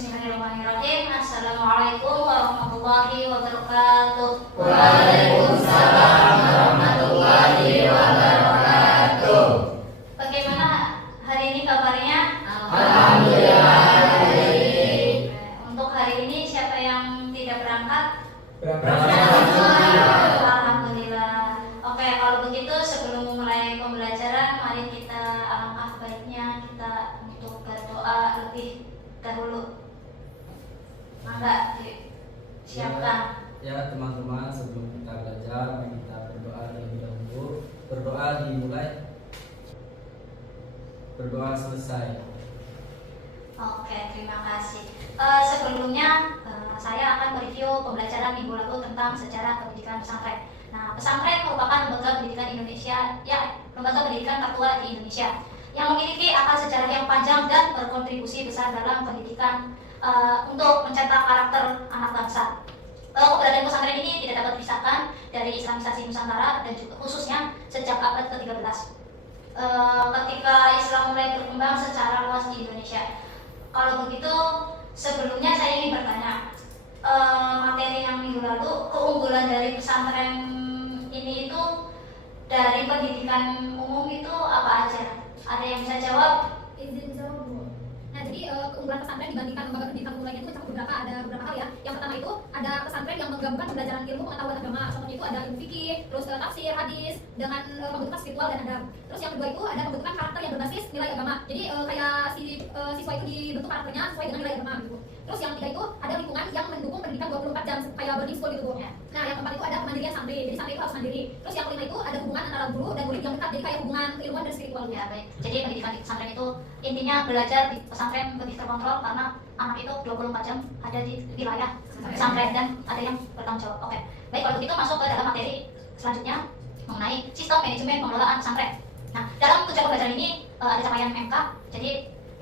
Bismillahirrahmanirrahim. Assalamualaikum warahmatullahi wabarakatuh. Waalaikumsalam warahmatullahi wabarakatuh. Bagaimana hari ini kabarnya? Alhamdulillah. Untuk hari ini siapa yang tidak berangkat? Berangkat. Alhamdulillah. Oke, kalau begitu sebelum memulai pembelajaran, mari kita alangkah baiknya kita untuk berdoa lebih dahulu. Mangga disiapkan. Ya teman-teman, sebelum kita belajar mari kita berdoa terlebih dahulu. Berdoa dimulai, berdoa selesai. Oke, terima kasih. Sebelumnya saya akan mereview pembelajaran minggu lalu tentang sejarah pendidikan pesantren. Nah, pesantren merupakan lembaga pendidikan Indonesia, lembaga pendidikan tertua di Indonesia yang memiliki akar sejarah yang panjang dan berkontribusi besar dalam pendidikan untuk mencetak karakter anak bangsa. Keberadaan pesantren ini tidak dapat dipisahkan dari Islamisasi Nusantara dan juga khususnya sejak abad ke-13 ketika Islam mulai berkembang secara luas di Indonesia. Kalau begitu, sebelumnya saya ingin bertanya, materi yang minggu lalu, keunggulan dari pesantren ini itu dari pendidikan umum itu apa aja? Ada yang bisa jawab? Izin jawab, Bu. Nah, jadi keunggulan pesantren dibandingkan lembaga pendidikan umum lainnya itu ada beberapa hal ya. Yang pertama itu ada pesantren yang menggabungkan pembelajaran ilmu pengetahuan agama. Contohnya itu ada ilmu fikih, terus tafsir, hadis dengan pembentukan spiritual dan adab. Terus yang kedua itu ada pembentukan karakter yang berbasis nilai agama. Jadi kayak siswa itu dibentuk karakternya sesuai dengan nilai agama gitu. Terus yang ketiga itu ada lingkungan yang mendukung pendidikan 24 jam kayak boarding school gitu, Bu. Nah, yang keempat itu ada kemandirian santri. Jadi santri itu harus mandiri. Terus yang kelima itu ada hubungan antara guru dan murid yang dekat. Jadi kayak hubungan keilmuan dan spiritual. Ya, baik. Jadi pendidikan di pesantren itu intinya belajar di pesantren lebih terkontrol karena anak itu 24 jam ada di wilayah pesantren dan ada yang bertanggung jawab. Oke. Baik, kalau begitu masuk ke dalam materi selanjutnya mengenai sistem manajemen pengelolaan pesantren. Nah, dalam tujuan pembelajaran ini ada capaian MK. Jadi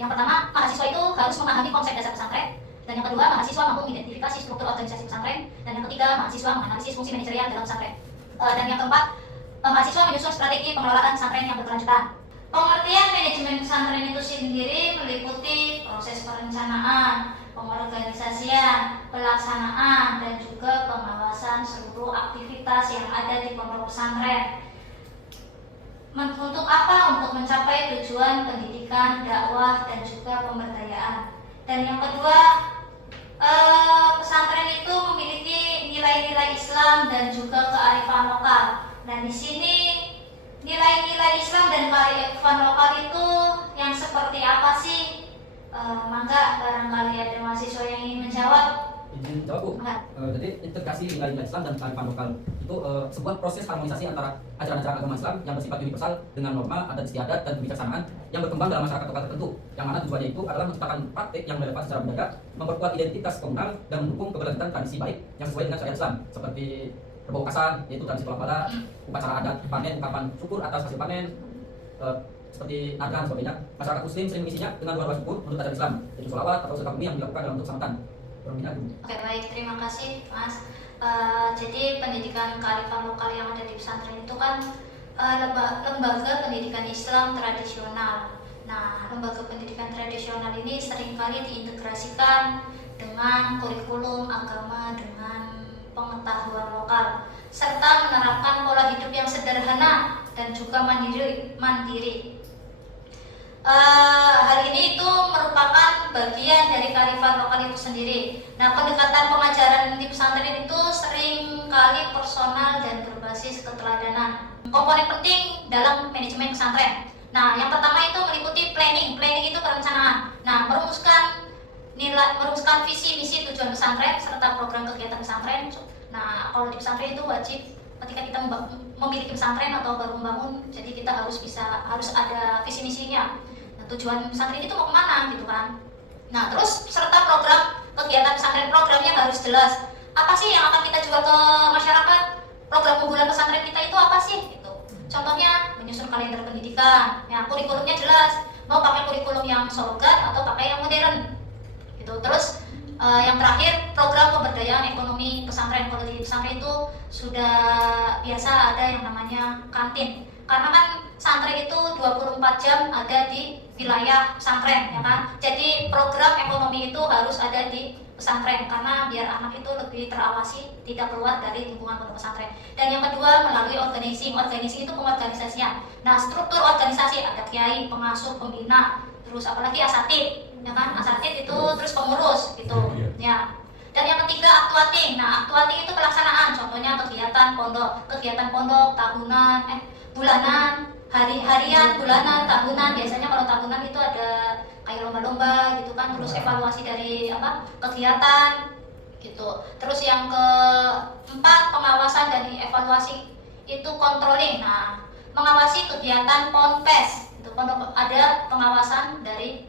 yang pertama, mahasiswa itu harus memahami konsep dasar pesantren. Dan yang kedua, mahasiswa mampu mengidentifikasi struktur organisasi pesantren. Dan yang ketiga, mahasiswa menganalisis fungsi manajerial dalam pesantren. Dan yang keempat, mahasiswa menyusun strategi pengelolaan pesantren yang berkelanjutan. Pengertian manajemen pesantren itu sendiri meliputi proses perencanaan, pengorganisasian, pelaksanaan, dan juga pengawasan seluruh aktivitas yang ada di pondok pesantren. Untuk apa? Untuk mencapai tujuan pendidikan, dakwah, dan juga pemberdayaan. Dan yang kedua, pesantren itu memiliki nilai-nilai Islam dan juga kearifan lokal. Nah, di sini nilai-nilai Islam dan kearifan lokal itu yang seperti apa sih? Mangga barangkali ada mahasiswa yang ingin menjawab. Izin jawab, Bu. Jadi integrasi nilai-nilai Islam dan kearifan lokal itu sebuah proses harmonisasi antara ajaran-ajaran agama Islam yang bersifat universal dengan norma, adat istiadat, dan kebijaksanaan yang berkembang dalam masyarakat lokal tertentu. Yang mana tujuannya itu adalah menciptakan praktik yang relevan secara budaya, memperkuat identitas komunal, dan mendukung keberlanjutan tradisi baik yang sesuai dengan syariat Islam, seperti perbokasan, yaitu tradisi kolak bala, upacara adat panen, ungkapan syukur atas hasil panen, seperti nadran dan sebagainya. Masyarakat Muslim sering mengisinya dengan doa syukur menurut ajaran Islam, yaitu sholawat atau sedekah bumi yang dilakukan dalam bentuk selamatan. Oke, baik, terima kasih Mas. Jadi pendidikan kearifan lokal yang ada di pesantren itu kan lembaga pendidikan Islam tradisional. Nah, lembaga pendidikan tradisional ini seringkali diintegrasikan dengan kurikulum agama dengan pengetahuan lokal serta menerapkan pola hidup yang sederhana dan juga mandiri. Hal ini itu merupakan bagian dari kearifan lokal itu sendiri. Nah, pendekatan pengajaran di pesantren itu sering kali personal dan berbasis keteladanan. Komponen penting dalam manajemen pesantren. Nah, yang pertama itu meliputi planning. Planning itu perencanaan. Nah, merumuskan visi, misi, tujuan pesantren serta program kegiatan pesantren. Nah, kalau di pesantren itu wajib ketika kita memiliki pesantren atau baru membangun, jadi kita harus ada visi misinya. Tujuan pesantren itu mau kemana gitu kan. Nah, terus serta program kegiatan pesantren, programnya harus jelas. Apa sih yang akan kita jual ke masyarakat? Program unggulan pesantren kita itu apa sih? Gitu. Contohnya menyusun kalender pendidikan. Ya, kurikulumnya jelas. Mau pakai kurikulum yang slogan atau pakai yang modern. Gitu. Terus yang terakhir program pemberdayaan ekonomi pesantren. Kalau di pesantren itu sudah biasa ada yang namanya kantin. Karena kan santri itu 24 jam ada di wilayah pesantren, ya kan. Jadi program ekonomi itu harus ada di pesantren karena biar anak itu lebih terawasi, tidak keluar dari lingkungan pondok pesantren. Dan yang kedua melalui organizing itu pengorganisasian. Nah, struktur organisasi ada kiai, pengasuh, pembina, terus apalagi asatid, ya kan? Asatid itu terus pengurus gitu. Ya. Dan yang ketiga aktuating. Nah, aktuating itu pelaksanaan, contohnya kegiatan pondok tahunan, bulanan, harian, bulanan, tahunan. Biasanya kalau tahunan itu ada kayak lomba-lomba gitu kan, terus evaluasi dari kegiatan gitu. Terus yang keempat pengawasan dan evaluasi itu controlling. Nah, mengawasi kegiatan ponpes itu ada pengawasan dari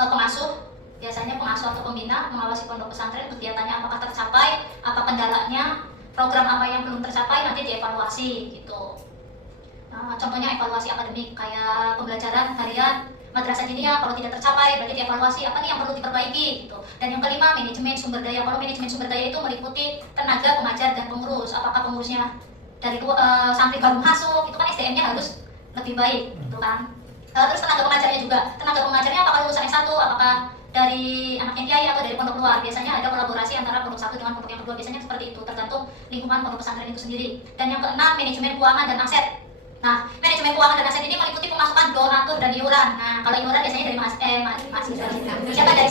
pengasuh, biasanya pengasuh atau pembina mengawasi pondok pesantren kegiatannya apakah tercapai, apa kendalanya, program apa yang belum tercapai nanti dievaluasi gitu. Contohnya evaluasi akademik kayak pembelajaran harian madrasah diniyah, kalau tidak tercapai berarti dievaluasi apa nih yang perlu diperbaiki gitu. Dan yang kelima manajemen sumber daya. Kalau manajemen sumber daya itu meliputi tenaga pengajar dan pengurus. Apakah pengurusnya dari santri baru masuk itu kan SDM-nya harus lebih baik gitu kan. Terus tenaga pengajarnya juga, tenaga pengajarnya apakah lulusan S1, apakah dari anaknya kiai atau dari pondok luar. Biasanya ada kolaborasi antara pondok satu dengan pondok yang kedua, biasanya seperti itu, tergantung lingkungan pondok pesantren itu sendiri. Dan yang keenam manajemen keuangan dan aset. Nah, manajemen keuangan dan aset ini meliputi pemasukan donatur dan iuran. Nah, kalau iuran biasanya dari mahasiswa, siapa dari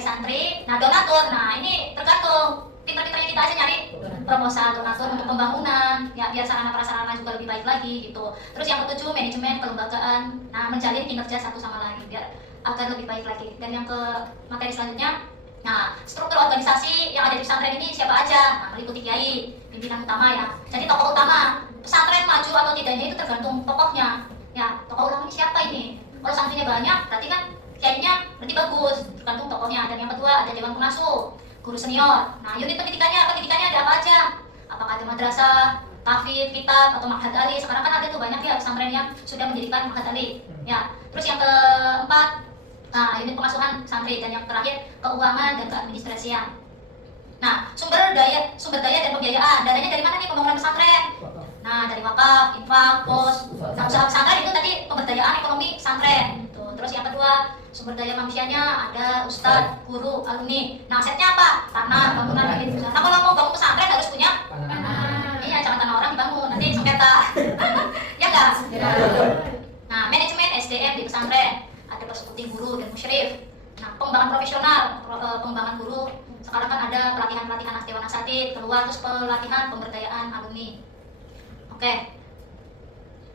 santri. Nah, donatur, nah ini tergantung pinter-pinternya kita aja nyari proposal donatur untuk pembangunan, ya biar sarana prasarana juga lebih baik lagi gitu. Terus yang ketujuh manajemen kelembagaan. Nah, menjalin kinerja satu sama lain biar agar lebih baik lagi. Dan yang ke materi selanjutnya, nah struktur organisasi yang ada di pesantren ini siapa aja? Nah, meliputi kiai, pimpinan utama ya. Jadi tokoh utama pesantren maju atau tidaknya itu tergantung tokohnya. Ya, tokoh utama ini siapa ini? Kalau santrinya banyak, berarti kan kiainya berarti bagus, tergantung tokohnya. Dan yang kedua ada dewan pengasuh, guru senior. Nah, unit pendidikannya ada apa aja? Apakah ada madrasah, tahfidz, kitab, atau ma'had ali? Sekarang kan ada tuh banyak ya pesantren yang sudah mendirikan ma'had ali. Ya, terus yang keempat, nah unit pengasuhan santri. Dan yang terakhir keuangan dan keadministrasian. Nah, sumber daya dan pembiayaan. Dananya dari mana nih pembangunan pesantren? Nah, dari wakaf, infak, pos. Nah, usaha pesantren itu tadi pemberdayaan ekonomi pesantren. Tuh. Terus yang kedua, sumber daya manusianya ada ustadz, guru, alumni. Nah, asetnya apa? Tanah, bangunan, gitu. Nah, kalau mau bangun pesantren harus punya tanah. Iya, jangan tanah orang dibangun, nanti sengketa. Ya enggak? Nah, manajemen SDM di pesantren ada persekuti guru dan musyrif. Nah, pengembangan profesional, pengembangan guru. Sekarang kan ada pelatihan dewan asatid, keluar terus pelatihan pemberdayaan alumni. Oke.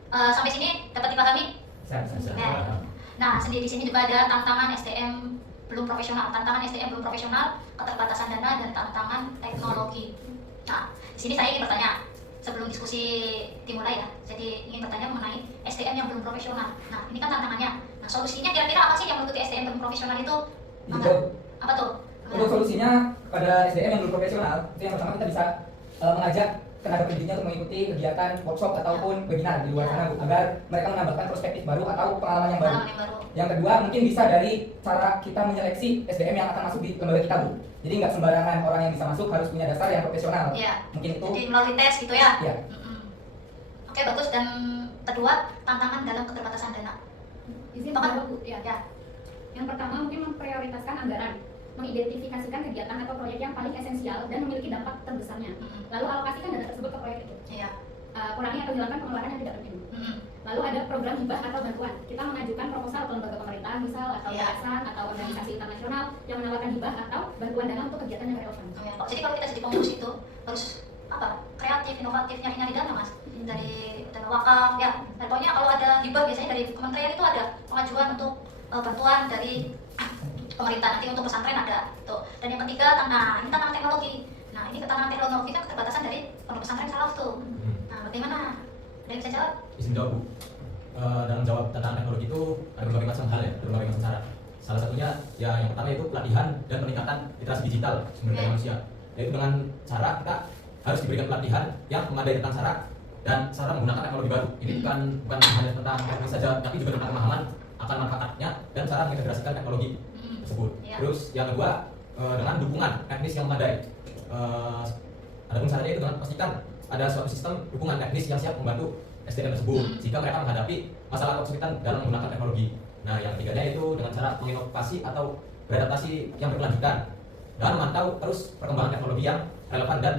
Sampai sini dapat dipahami? Nah, di sini juga ada tantangan SDM belum profesional, keterbatasan dana dan tantangan teknologi. Nah, di sini saya ingin bertanya sebelum diskusi dimulai ya. Jadi ingin bertanya mengenai SDM yang belum profesional. Nah, ini kan tantangannya. Nah, solusinya kira-kira apa sih yang meliputi SDM belum profesional itu? Apa tuh? Untuk solusinya pada SDM yang belum profesional, itu yang pertama kita bisa mengajak tenaga pendidiknya untuk mengikuti kegiatan workshop ataupun webinar di luar sana agar mereka menambahkan perspektif baru atau pengalaman yang baru. Yang kedua mungkin bisa dari cara kita menyeleksi SDM yang akan masuk di lembaga kita, Bu. Jadi nggak sembarangan orang yang bisa masuk harus punya dasar yang profesional. Ya. Mungkin itu. Jadi melalui tes gitu ya. Ya. Oke, bagus. Dan kedua, tantangan dalam keterbatasan dana. Izin Bu, ya. Yang pertama mungkin memprioritaskan anggaran, mengidentifikasikan kegiatan atau proyek yang paling esensial dan memiliki dampak terbesarnya. Lalu alokasikan dana tersebut ke proyek itu. Iya. Kurangi atau hilangkan pengeluaran yang tidak penting. Lalu ada program hibah atau bantuan. Kita mengajukan proposal ke lembaga pemerintahan misal atau yayasan atau organisasi internasional yang menawarkan hibah atau bantuan dana untuk kegiatan yang relevan. Jadi kalau kita jadi pengurus itu harus kreatif, inovatif, nyari dana mas dari dana wakaf ya. Dan pokoknya kalau ada hibah biasanya dari kementerian itu ada pengajuan untuk bantuan dari pemerintah, nanti untuk pesantren ada tuh. Dan yang ketiga ini tantangan teknologi. Nah, ini tantangan teknologi kan keterbatasan dari pondok pesantren salaf tuh. Nah, bagaimana? Ada yang bisa jawab? Izin jawab, Bu. Dalam jawab tantangan teknologi itu ada berbagai macam hal ya, berbagai macam cara. Salah satunya ya yang pertama itu pelatihan dan peningkatan literasi digital sumber daya manusia. Yaitu dengan cara kita harus diberikan pelatihan yang memadai tentang cara menggunakan teknologi baru. Ini bukan hanya tentang teknis saja, tapi juga tentang pemahaman akan manfaatnya dan cara mengintegrasikan teknologi tersebut. Terus yang kedua dengan dukungan teknis yang memadai. Adapun caranya itu dengan pastikan ada suatu sistem dukungan teknis yang siap membantu SDM tersebut jika mereka menghadapi masalah kesulitan dalam menggunakan teknologi. Nah, yang ketiganya itu dengan cara menginovasi atau beradaptasi yang berkelanjutan dan memantau terus perkembangan teknologi yang relevan dan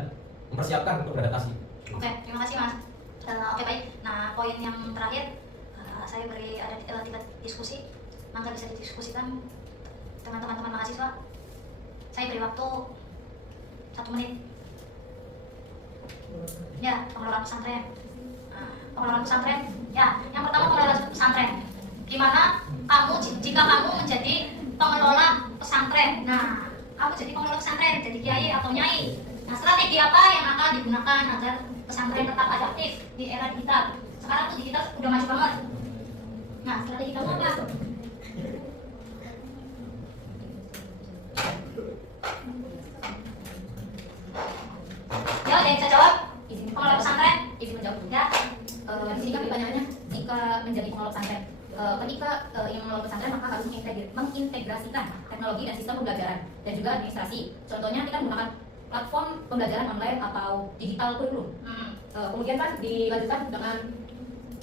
mempersiapkan untuk beradaptasi. Oke, terima kasih Mas. Oke baik. Nah, poin yang terakhir saya beri ada 3 diskusi. Maka bisa didiskusikan dengan teman-teman mahasiswa. Saya beri waktu 1 menit. Ya, pengelolaan pesantren. Pengelolaan pesantren. Ya, yang pertama pengelolaan pesantren. Gimana jika kamu menjadi pengelola pesantren? Nah, kamu jadi pengelola pesantren, jadi kiai atau nyai. Nah, strategi apa yang akan digunakan agar pesantren tetap adaptif di era digital? Sekarang tuh digital udah maju banget. Nah, strategi kamu apa? Ya, ada yang bisa jawab? Pengelola pesantren? Izin menjawab. Ya. Di sini kan pertanyaannya, jika menjadi pengelola pesantren, ketika ingin mengelola pesantren maka harus mengintegrasikan teknologi dan sistem pembelajaran dan juga administrasi. Contohnya kita menggunakan platform pembelajaran online atau digital kurikulum. Kemudian kan dilanjutkan dengan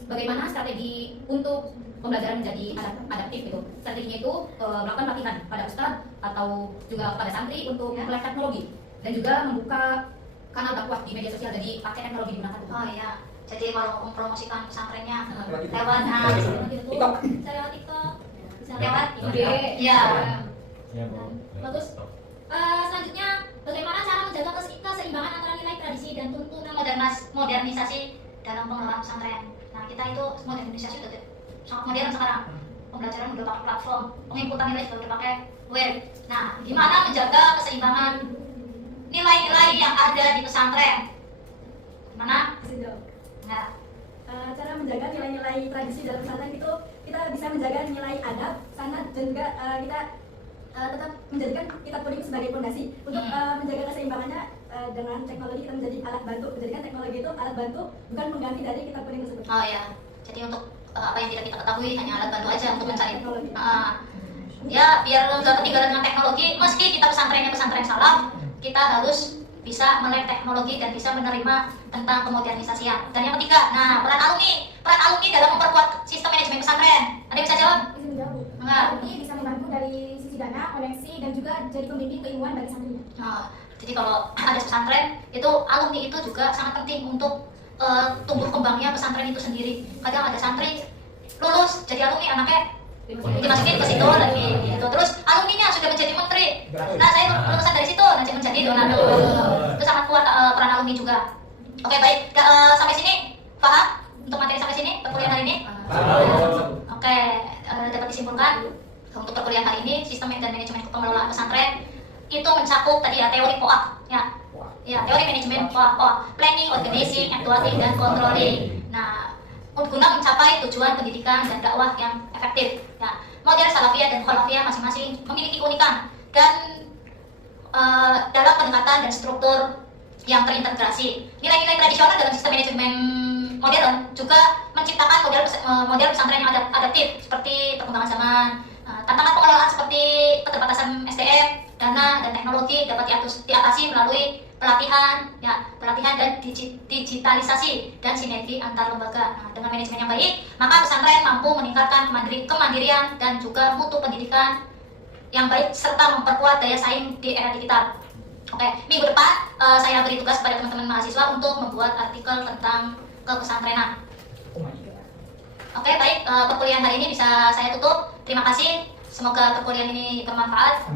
bagaimana strategi untuk pembelajaran menjadi adaptif gitu. Strateginya itu melakukan pelatihan pada ustadz atau juga pada santri untuk melek teknologi dan juga membuka kanal dakwah di media sosial, jadi pakai teknologi digunakan. Oh iya. Jadi kalau mempromosikan pesantrennya lewat TikTok. bisa lewat TikTok, bisa lewat IG. Iya. Ya. Bagus. Selanjutnya, bagaimana cara menjaga keseimbangan antara nilai tradisi dan tuntunan Modernisasi dalam pengelolaan pesantren. Nah, kita itu modernisasi udah sangat modern sekarang. Pembelajaran udah pakai platform, penginputan nilai juga udah pakai web. Nah, gimana menjaga keseimbangan nilai-nilai yang ada di pesantren? Gimana? Nah, cara menjaga nilai-nilai tradisi dalam pesantren itu kita bisa menjaga nilai adab, sanad dan juga kita tetap menjadikan kitab kuning sebagai fondasi untuk menjaga keseimbangannya dengan teknologi. Kita menjadi alat bantu, menjadikan teknologi itu alat bantu bukan pengganti dari kitab kuning tersebut. oh ya. Jadi untuk apa yang tidak kita ketahui hanya alat bantu aja untuk mencari. Teknologi. Ya, biar nggak ketinggalan dengan teknologi. Meski kita pesantrennya pesantren salaf, kita harus bisa melek teknologi dan bisa menerima tentang kemodernisasian. Dan yang ketiga, nah peran alumni dalam memperkuat sistem manajemen pesantren. Ada yang bisa jawab? Izin menjawab. Enggak. Ini bisa membantu dari sisi dana, koneksi dan juga jadi pembimbing keilmuan bagi santrinya. Nah, jadi kalau ada pesantren, itu alumni itu juga sangat penting untuk tumbuh kembangnya pesantren itu sendiri. Kadang ada santri lulus jadi alumni, anaknya dimasukin ke situ lagi gitu. Terus alumninya sudah menjadi menteri. Nah, saya lulusan dari situ nanti menjadi donatur. Itu sangat kuat peran alumni juga. Oke, baik. Sampai sini paham untuk materi sampai sini perkuliahan hari ini? Oke, dapat disimpulkan untuk perkuliahan hari ini sistem dan manajemen pengelolaan pesantren itu mencakup tadi ya teori POA ya teori manajemen POA, planning, organizing, actuating dan controlling. Nah, guna mencapai tujuan pendidikan dan dakwah yang efektif. Ya, model salafiyah dan khalafiyah masing-masing memiliki keunikan dan dalam pendekatan dan struktur yang terintegrasi. Nilai-nilai tradisional dalam sistem manajemen modern juga menciptakan model pesantren yang adaptif seperti perkembangan zaman. Tantangan pengelolaan seperti keterbatasan SDM, dana dan teknologi dapat diatasi melalui pelatihan dan digitalisasi dan sinergi antar lembaga. Nah, dengan manajemen yang baik, maka pesantren mampu meningkatkan kemandirian dan juga mutu pendidikan yang baik serta memperkuat daya saing di era digital. Oke, minggu depan saya beri tugas kepada teman-teman mahasiswa untuk membuat artikel tentang kepesantrenan. Oke, baik, perkuliahan hari ini bisa saya tutup. Terima kasih. Semoga perkuliahan ini bermanfaat.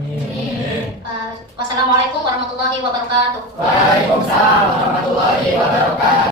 Wassalamualaikum warahmatullahi wabarakatuh. Waalaikumsalam warahmatullahi wabarakatuh.